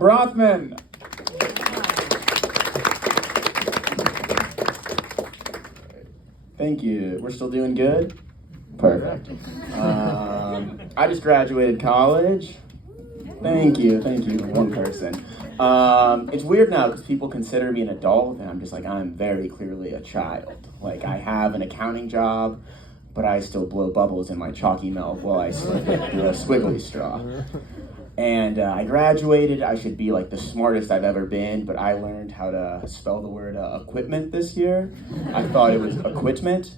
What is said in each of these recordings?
Brothman. Thank you. We're still doing good? Perfect. I just graduated college. Thank you. One person. It's weird now because people consider me an adult, and I'm just like, I'm very clearly a child. Like, I have an accounting job, but I still blow bubbles in my chalky milk while I slip it through a squiggly straw. And I graduated. I should be like the smartest I've ever been, but I learned how to spell the word equipment this year. I thought it was equipment.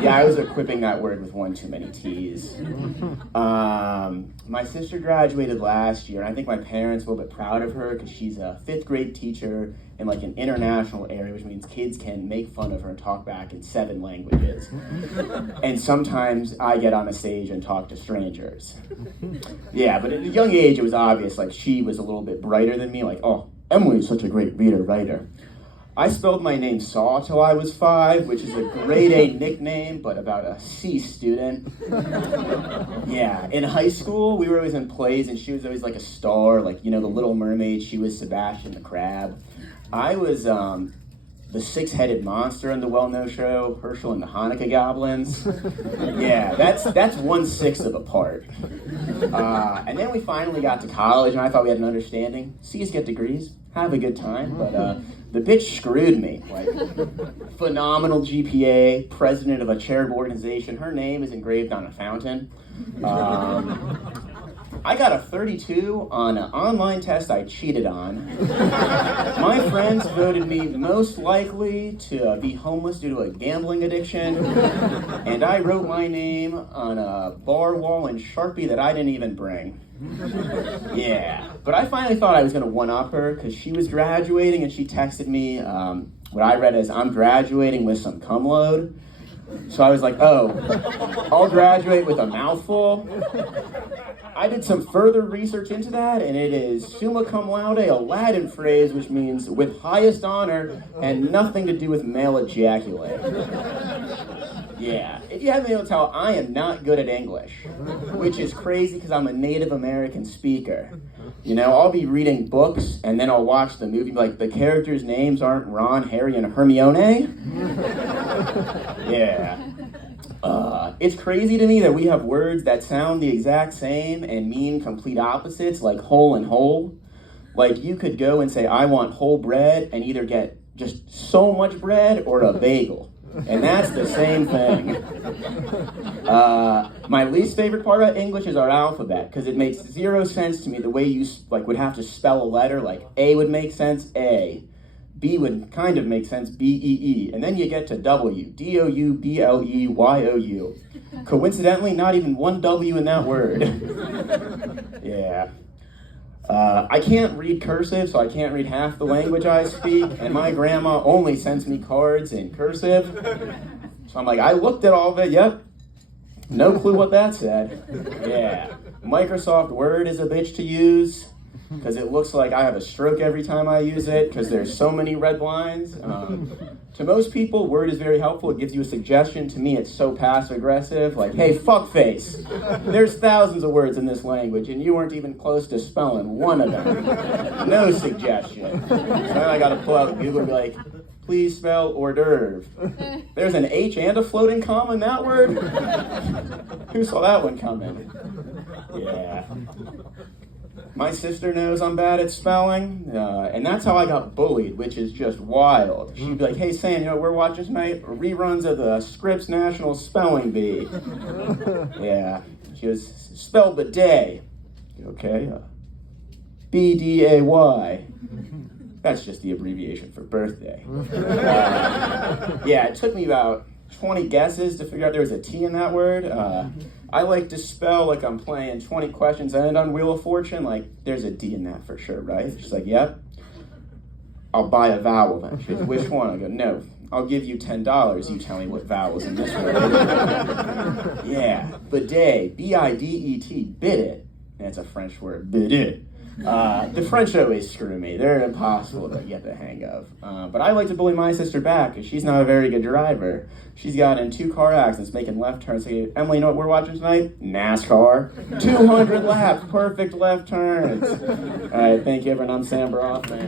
Yeah, I was equipping that word with one too many T's. My sister graduated last year, and I think my parents were a little bit proud of her because she's a 5th grade teacher in like an international area, which means kids can make fun of her and talk back in 7 languages. And sometimes I get on a stage and talk to strangers. Yeah, but at a young age, it was obvious, like she was a little bit brighter than me, like, oh, Emily's such a great reader, writer. I spelled my name Saw till I was 5, which is a grade A nickname, but about a C student. Yeah, in high school, we were always in plays, and she was always like a star, like, you know, the Little Mermaid, she was Sebastian the Crab. I was the 6-headed monster in the well-known show, Herschel and the Hanukkah Goblins. Yeah, that's 1/6 of a part. And then we finally got to college, and I thought we had an understanding. C's get degrees, have a good time, but the bitch screwed me. Like, phenomenal GPA, president of a charitable organization. Her name is engraved on a fountain. I got a 32 on an online test I cheated on. My friends voted me most likely to be homeless due to a gambling addiction. And I wrote my name on a bar wall in Sharpie that I didn't even bring. Yeah, but I finally thought I was going to one-up her because she was graduating and she texted me what I read as, I'm graduating with some cum load. So I was like, oh, I'll graduate with a mouthful. I did some further research into that, and it is summa cum laude, a Latin phrase which means with highest honor and nothing to do with male ejaculate. Yeah, if you haven't been able to tell, I am not good at English, which is crazy because I'm a Native American speaker. You know, I'll be reading books, and then I'll watch the movie, like, the characters' names aren't Ron, Harry, and Hermione. Yeah. It's crazy to me that we have words that sound the exact same and mean complete opposites, like whole and whole. Like, you could go and say, I want whole bread, and either get just so much bread or a bagel. And that's the same thing. My least favorite part about English is our alphabet, because it makes 0 sense to me the way you would have to spell a letter. Like, A would make sense, A. B would kind of make sense, B-E-E. And then you get to W, D-O-U-B-L-E-Y-O-U. Coincidentally, not even one W in that word. Yeah. I can't read cursive, so I can't read half the language I speak, and my grandma only sends me cards in cursive. So I'm like, I looked at all of it, yep. No clue what that said. Yeah. Microsoft Word is a bitch to use, because it looks like I have a stroke every time I use it, because there's so many red lines. To most people, Word is very helpful. It gives you a suggestion. To me, it's so passive-aggressive, like, hey, fuckface, there's thousands of words in this language, and you weren't even close to spelling one of them. No suggestion. So then I gotta pull out Google and be like, please spell hors d'oeuvre. There's an H and a floating comma in that word? Who saw that one coming? Yeah. My sister knows I'm bad at spelling, and that's how I got bullied, which is just wild. She'd be like, hey, Sam, you know, we're watching tonight reruns of the Scripps National Spelling Bee. Yeah. She goes, spell bidet. Okay. B-D-A-Y. That's just the abbreviation for birthday. Yeah, it took me about 20 guesses to figure out there was a T in that word. I like to spell like I'm playing 20 questions and on Wheel of Fortune, like, there's a D in that for sure, right? She's like, yep. I'll buy a vowel then. She goes, which one? I go, no. I'll give you $10. You tell me what vowel's in this word. Yeah. Bidet. B-I-D-E-T. Bidet. That's a French word. Bidet. The French always screw me. They're impossible to get the hang of. But I like to bully my sister back because she's not a very good driver. She's got in 2 car accidents making left turns. Say, Emily, you know what we're watching tonight? NASCAR. 200 laps, perfect left turns. All right, thank you, everyone. I'm Sam Brothman.